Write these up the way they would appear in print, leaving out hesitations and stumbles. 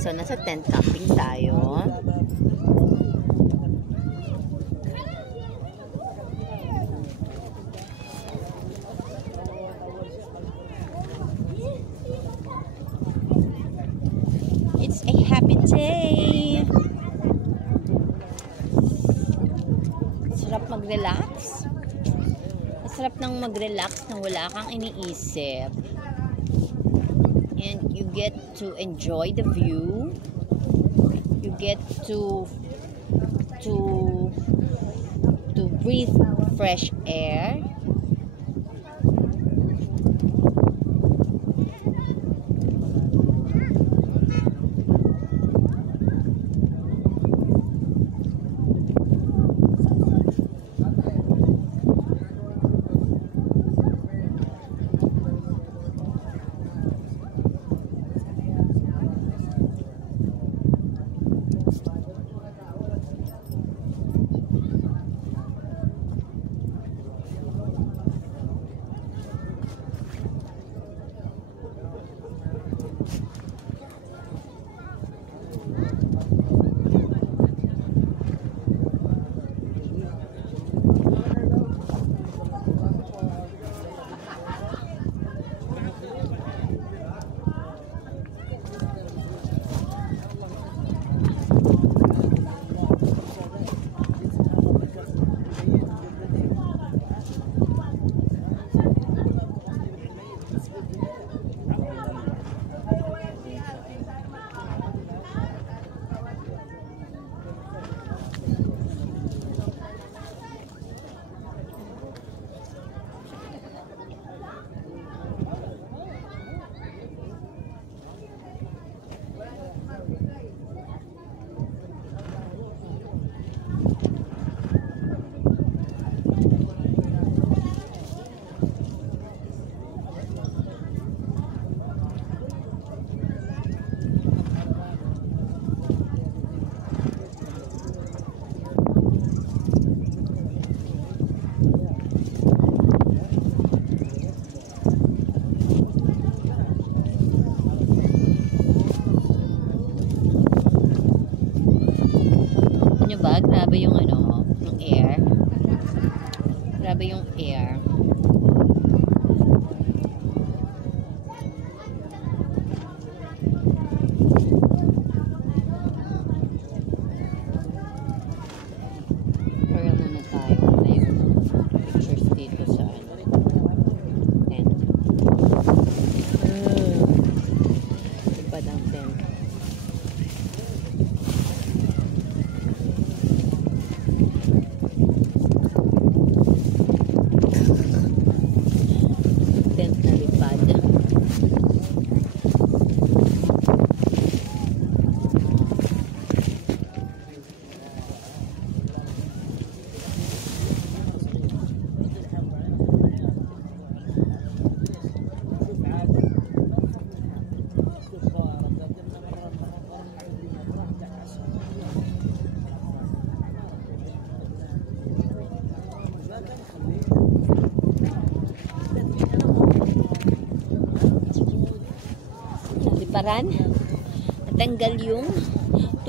So, nasa tent camping tayo. It's a happy day. Sarap mag-relax. Masarap nang mag-relax na wala kang iniisip. And you get to enjoy the view. You get to breathe fresh air. Grabe yung yung air. Grabe yung air. Para muna tayo na yung pictures dito sa tent. Ipad ang tent. Paran, natanggal yung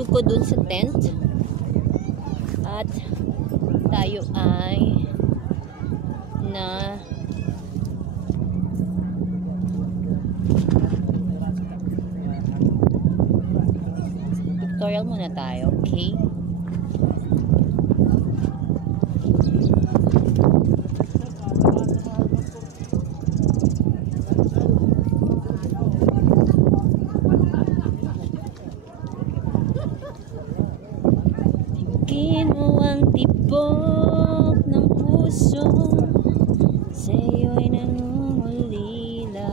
tuko dun sa tent at tayo ay na tutorial muna tayo, okay? Kinuwang tibok ng puso sa'yo'y nangungulila.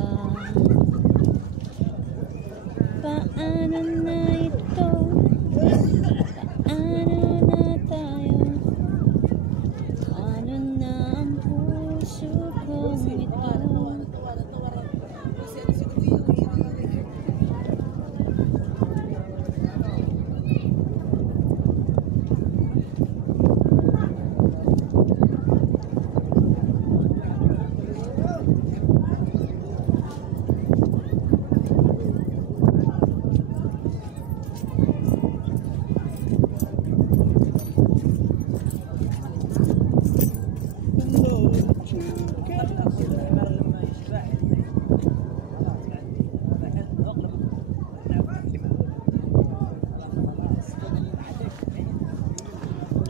Paano na ito? Paano na tayo? Paano na ang puso kong ito?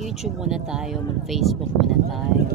Mag-YouTube muna tayo, mag-Facebook muna tayo.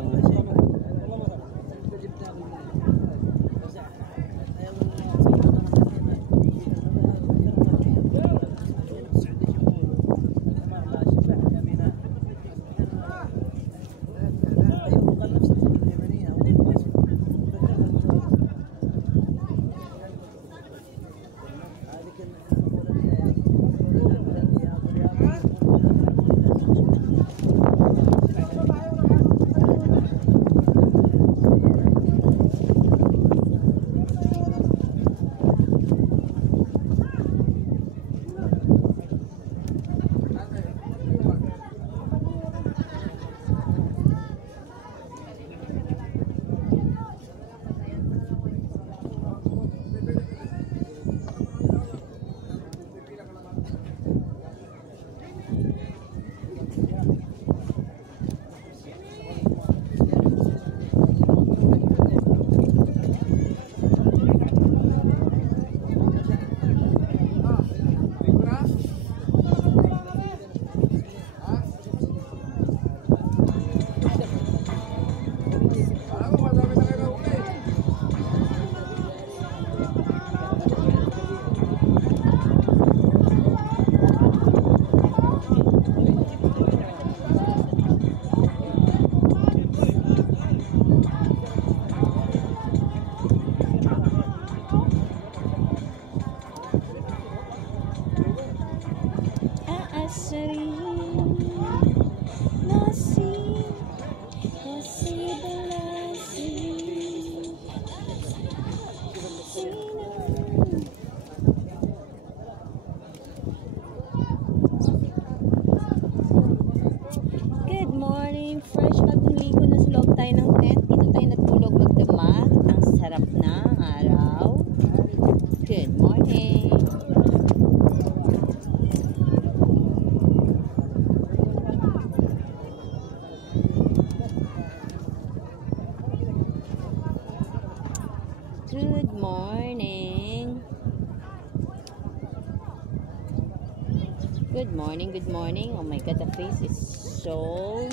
Good morning. Oh my God, the face is so...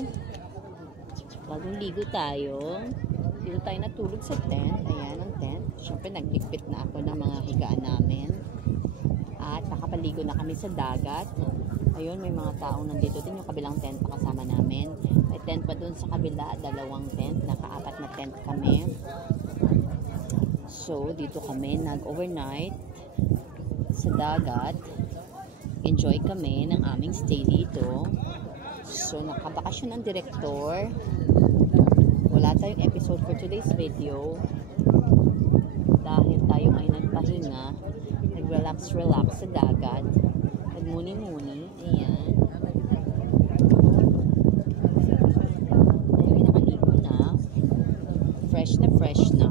Bagong ligo tayo. Dito tayo natulog sa tent. Ayan ang tent. Siyempre, nagligpit na ako ng mga higaan namin. At nakapaligo na kami sa dagat. Ayun, may mga taong nandito. Ito yung kabilang tent pa kasama namin. May tent pa dun sa kabila. 2 tent. Naka-4 na tent kami. So, dito kami nag-overnight sa dagat. Enjoy kami ng aming stay dito. So, nakabakasyon ang direktor. Wala tayong episode for today's video. Dahil tayo ay nagpahinga. Nag-relax sa dagat. Nagmuni-muni. Ayan. Kami nakaligo na. Fresh na.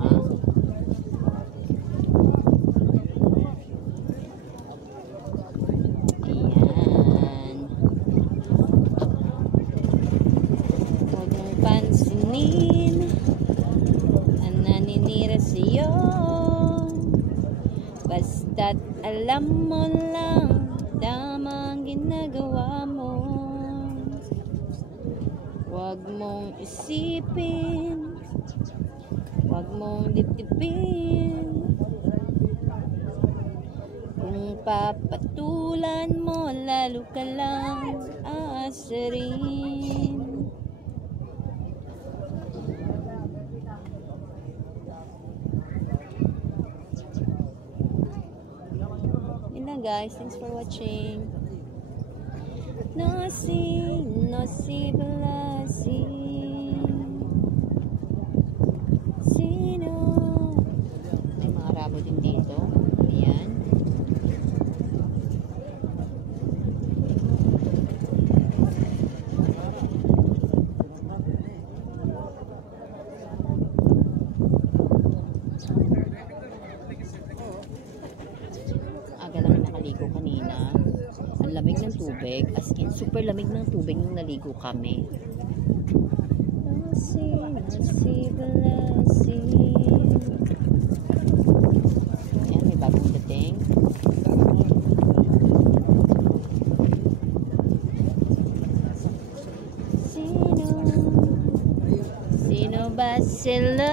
Basta't alam mo lang tamang ginagawa mo. Huwag mong isipin, huwag mong dibdibin. Kung papatulan mo, lalo ka lang aasarin. Guys, thanks for watching. Nasi balasi. Sino? May mga rabo din dito. Ayan. Kanina, ang lamig ng tubig, as in super lamig ng tubig nung naligo kami. Ayan, may bagong dating. peace and love.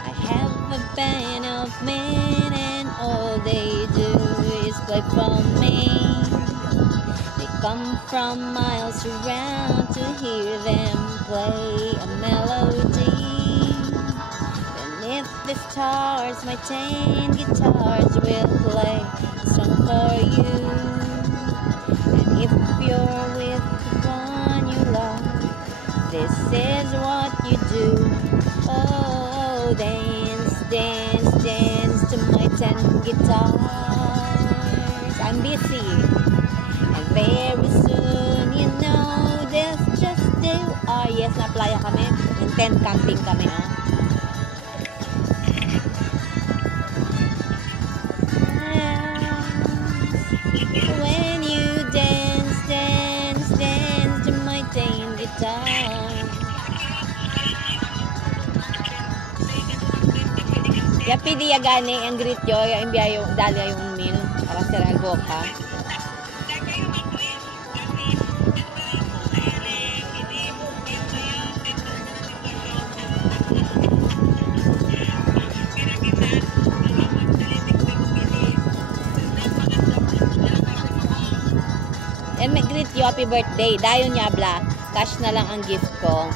I have a band of men and all they do is play for me. They come from miles around to hear them play a melody. And if the stars, my 10 guitars will play a song for you. And if you're with the one you love, this is what you do. Oh, dance, dance, dance to my 10 guitars. I'm busy. And very soon, you know, this just do. Oh, yes, na playa kami. Yung tent camping kami, oh. When you dance, dance, dance to my 10 guitars. Ya pidi ya gani ang grit yo, ya imbiya yung dali yung min para sa algo ka. And may greet you, happy birthday. Dayon niya bla. Cash na lang ang gift ko.